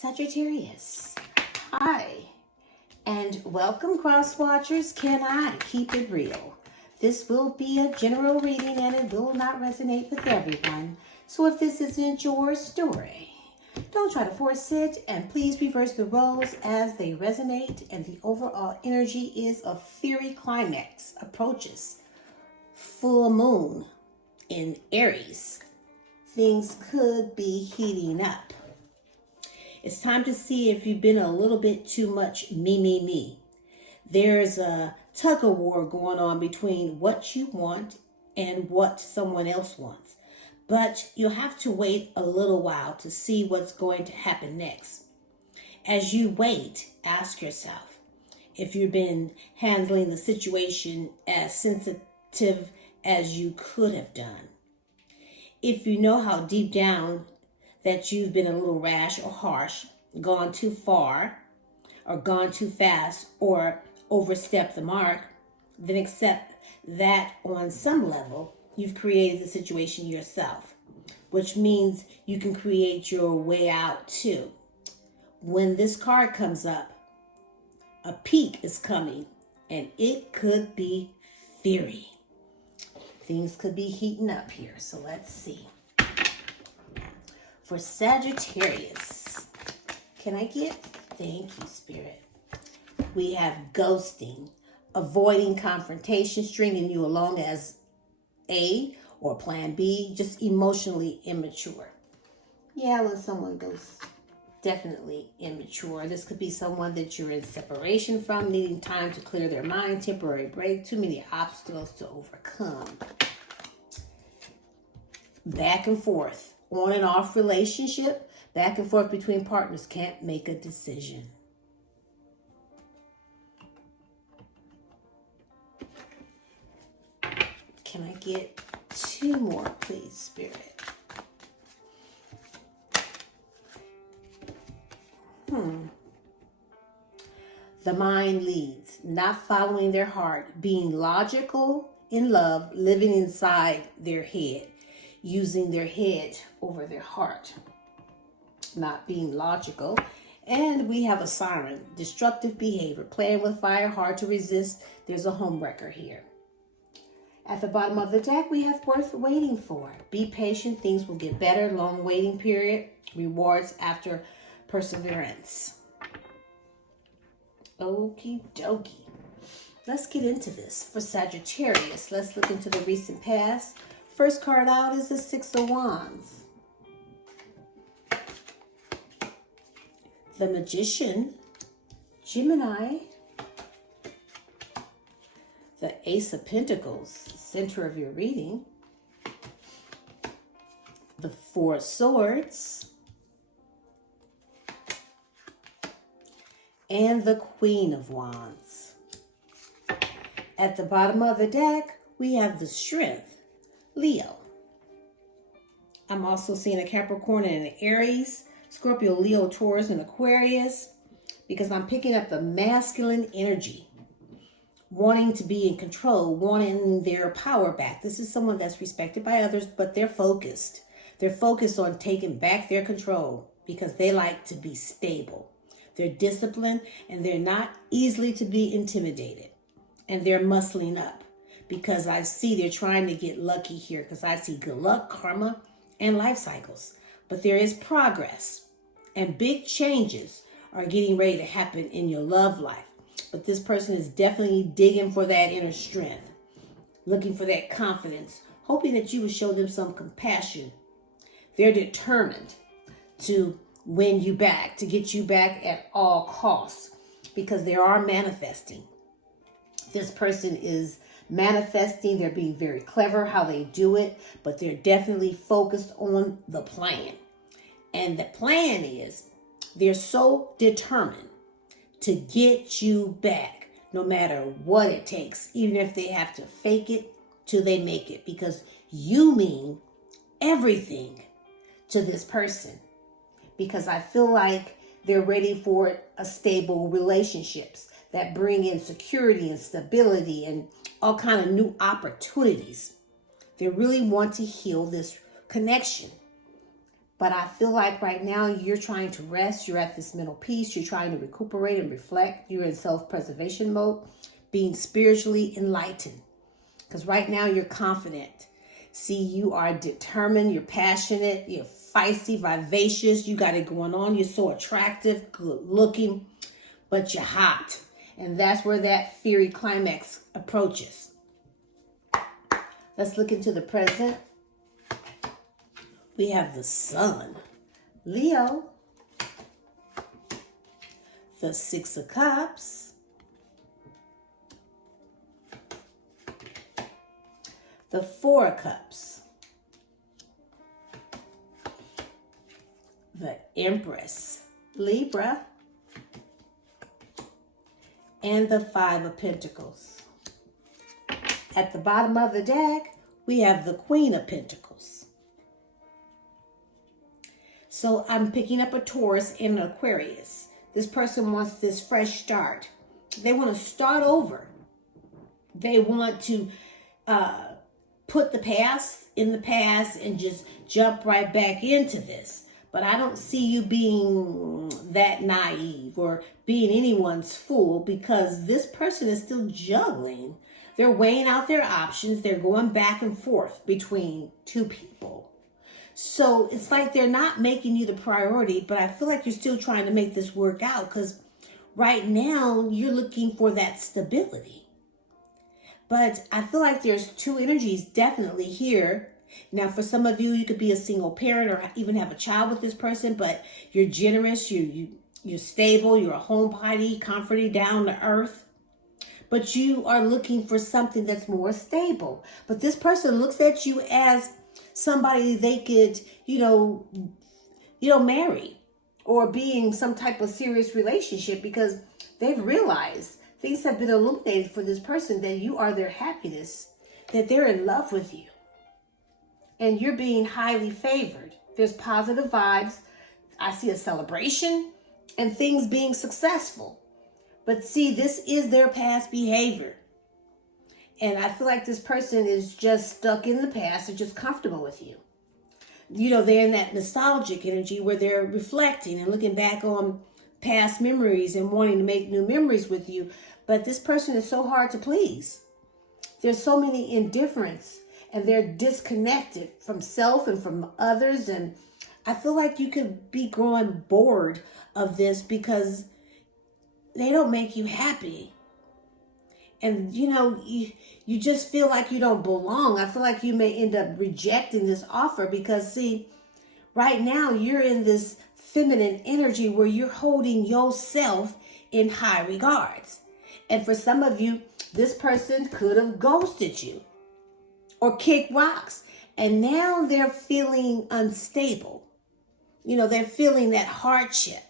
Sagittarius. Hi, and welcome, cross watchers. Can I keep it real? This will be a general reading and it will not resonate with everyone. So if this isn't your story, don't try to force it, and please reverse the roles as they resonate. And the overall energy is a fiery climax approaches full moon in Aries. Things could be heating up. It's time to see if you've been a little bit too much me. There's a tug of war going on between what you want and what someone else wants. But you'll have to wait a little while to see what's going to happen next. As you wait, ask yourself if you've been handling the situation as sensitive as you could have done. If you know how deep down that you've been a little rash or harsh, gone too far, or gone too fast, or overstepped the mark, then accept that on some level, you've created the situation yourself, which means you can create your way out too. When this card comes up, a peak is coming, and it could be fiery. Things could be heating up here, so let's see. For Sagittarius, can I get, thank you, Spirit. We have ghosting, avoiding confrontation, stringing you along as A or plan B, just emotionally immature. Yeah, when someone goes definitely immature. This could be someone that you're in separation from, needing time to clear their mind, temporary break, too many obstacles to overcome. Back and forth, on and off relationship, back and forth between partners, can't make a decision. Can I get two more, please, Spirit? The mind leads, not following their heart, being logical in love, living inside their head, using their head over their heart, not being logical. And we have a siren, destructive behavior, playing with fire, hard to resist. There's a homewrecker here. At the bottom of the deck, we have worth waiting for. Be patient, things will get better. Long waiting period, rewards after perseverance. Okie dokie. Let's get into this. For Sagittarius, let's look into the recent past. First card out is the Six of Wands. The Magician, Gemini, the Ace of Pentacles, center of your reading, the Four of Swords, and the Queen of Wands. At the bottom of the deck, we have the Strength, Leo. I'm also seeing a Capricorn and an Aries, Scorpio, Leo, Taurus, and Aquarius, because I'm picking up the masculine energy, wanting to be in control, wanting their power back. This is someone that's respected by others, but they're focused. They're focused on taking back their control because they like to be stable. They're disciplined and they're not easily to be intimidated. And they're muscling up because I see they're trying to get lucky here, because I see good luck, karma, and life cycles. But there is progress and big changes are getting ready to happen in your love life. But this person is definitely digging for that inner strength, looking for that confidence, hoping that you would show them some compassion. They're determined to win you back, to get you back at all costs, because they are manifesting. This person is manifesting. They're being very clever how they do it, but they're definitely focused on the plan. And the plan is they're so determined to get you back, no matter what it takes, even if they have to fake it till they make it, because you mean everything to this person. Because I feel like they're ready for a stable relationships that bring in security and stability and all kind of new opportunities. They really want to heal this connection. But I feel like right now you're trying to rest. You're at this mental peace. You're trying to recuperate and reflect. You're in self-preservation mode, being spiritually enlightened. Because right now you're confident. See, you are determined. You're passionate. You're feisty, vivacious. You got it going on. You're so attractive, good looking, but you're hot. And that's where that fiery climax approaches. Let's look into the present. We have the Sun, Leo, the Six of Cups, the Four of Cups, the Empress, Libra, and the Five of Pentacles. At the bottom of the deck, we have the Queen of Pentacles. So I'm picking up a Taurus and an Aquarius. This person wants this fresh start. They want to start over. They want to put the past in the past and just jump right back into this. But I don't see you being that naive or being anyone's fool, because this person is still juggling. They're weighing out their options. They're going back and forth between two people. So it's like they're not making you the priority, but I feel like you're still trying to make this work out, because right now you're looking for that stability. But I feel like there's two energies definitely here. Now, for some of you, you could be a single parent or even have a child with this person, but you're generous, you're stable, you're a homebody, comforting, down to earth. But you are looking for something that's more stable. But this person looks at you as somebody they could, marry or be in some type of serious relationship, because they've realized things have been illuminated for this person that you are their happiness, that they're in love with you, and you're being highly favored. There's positive vibes. I see a celebration and things being successful. But see, this is their past behavior. And I feel like this person is just stuck in the past. They're just comfortable with you. They're in that nostalgic energy where they're reflecting and looking back on past memories and wanting to make new memories with you. But this person is so hard to please. There's so many indifference, and they're disconnected from self and from others. And I feel like you could be growing bored of this because they don't make you happy. And, you just feel like you don't belong. I feel like you may end up rejecting this offer because, see, right now you're in this feminine energy where you're holding yourself in high regards. And for some of you, this person could have ghosted you or kicked rocks. And now they're feeling unstable. They're feeling that hardship.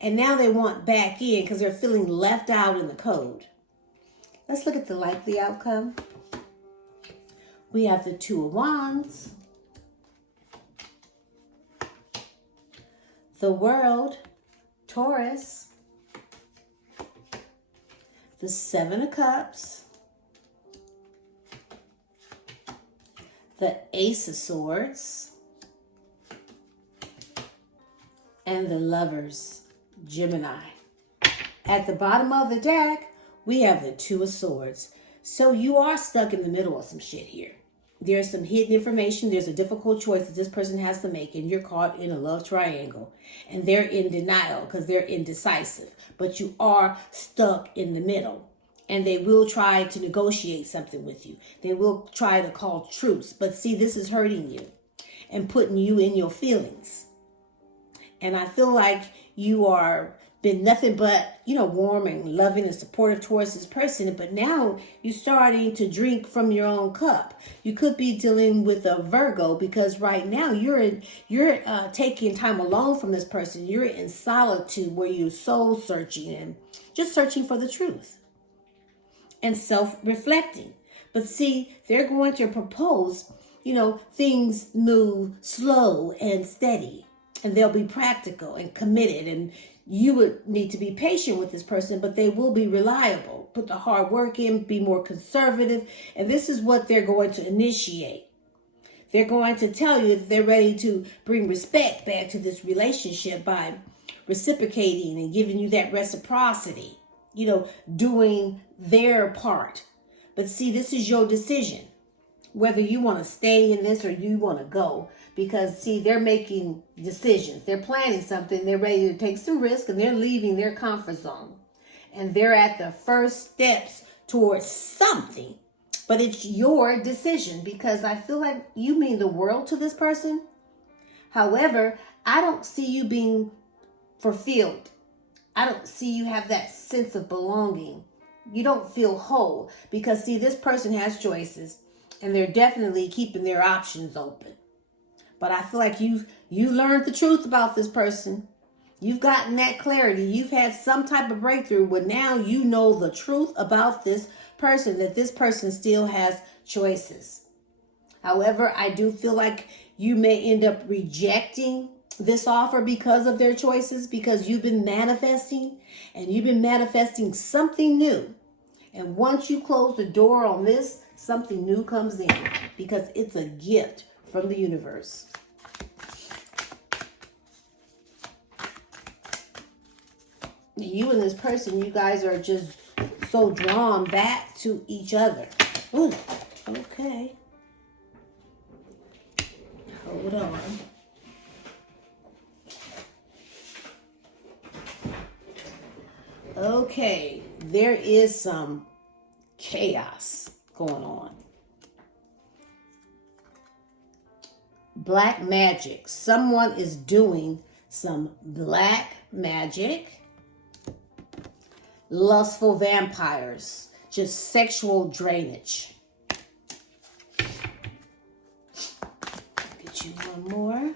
And now they want back in because they're feeling left out in the cold. Let's look at the likely outcome. We have the Two of Wands, the World, Taurus, the Seven of Cups, the Ace of Swords, and the Lovers, Gemini. At the bottom of the deck, we have the Two of Swords. So you are stuck in the middle of some shit here. There's some hidden information. There's a difficult choice that this person has to make, and you're caught in a love triangle. And they're in denial because they're indecisive. But you are stuck in the middle. And they will try to negotiate something with you. They will try to call truce. But see, this is hurting you and putting you in your feelings. And I feel like you are been nothing but, warm and loving and supportive towards this person. But now you're starting to drink from your own cup. You could be dealing with a Virgo, because right now you're taking time alone from this person. You're in solitude where you're soul searching and just searching for the truth and self-reflecting. But see, they're going to propose, things move slow and steady, and they'll be practical and committed, and you would need to be patient with this person, but they will be reliable. Put the hard work in, be more conservative, and this is what they're going to initiate. They're going to tell you that they're ready to bring respect back to this relationship by reciprocating and giving you that reciprocity, doing their part. But see, this is your decision, whether you want to stay in this or you want to go. Because, see, they're making decisions. They're planning something. They're ready to take some risk, and they're leaving their comfort zone. And they're at the first steps towards something. But it's your decision, because I feel like you mean the world to this person. However, I don't see you being fulfilled. I don't see you have that sense of belonging. You don't feel whole, because, see, this person has choices, and they're definitely keeping their options open. But I feel like you learned the truth about this person. You've gotten that clarity. You've had some type of breakthrough where now you know the truth about this person, that this person still has choices. However, I do feel like you may end up rejecting this offer because of their choices, because you've been manifesting, and you've been manifesting something new. And once you close the door on this, something new comes in, because it's a gift from the universe. You and this person, you guys are just so drawn back to each other. Ooh, okay. Hold on. Okay, there is some chaos going on. Black magic. Someone is doing some black magic. Lustful vampires. Just sexual drainage. Get you one more.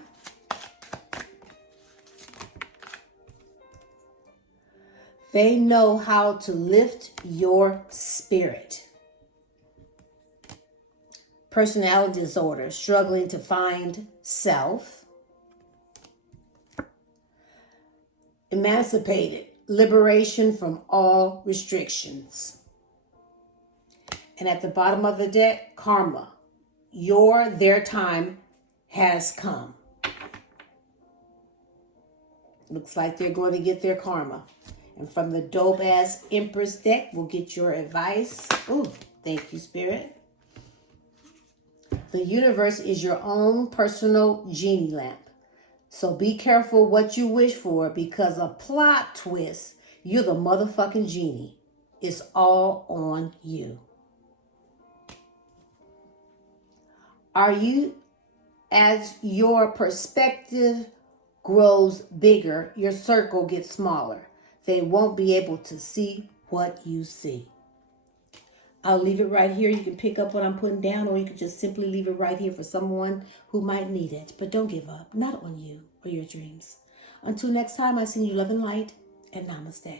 They know how to lift your spirit. Personality disorder, struggling to find self. Emancipated, liberation from all restrictions. And at the bottom of the deck, karma. Their time has come. Looks like they're going to get their karma. And from the dope-ass Empress deck, we'll get your advice. Ooh, thank you, Spirit. The universe is your own personal genie lamp. So be careful what you wish for, because a plot twist, you're the motherfucking genie. It's all on you. Are you, as your perspective grows bigger, your circle gets smaller. They won't be able to see what you see. I'll leave it right here. You can pick up what I'm putting down, or you can just simply leave it right here for someone who might need it. But don't give up. Not on you or your dreams. Until next time, I send you love and light, and namaste.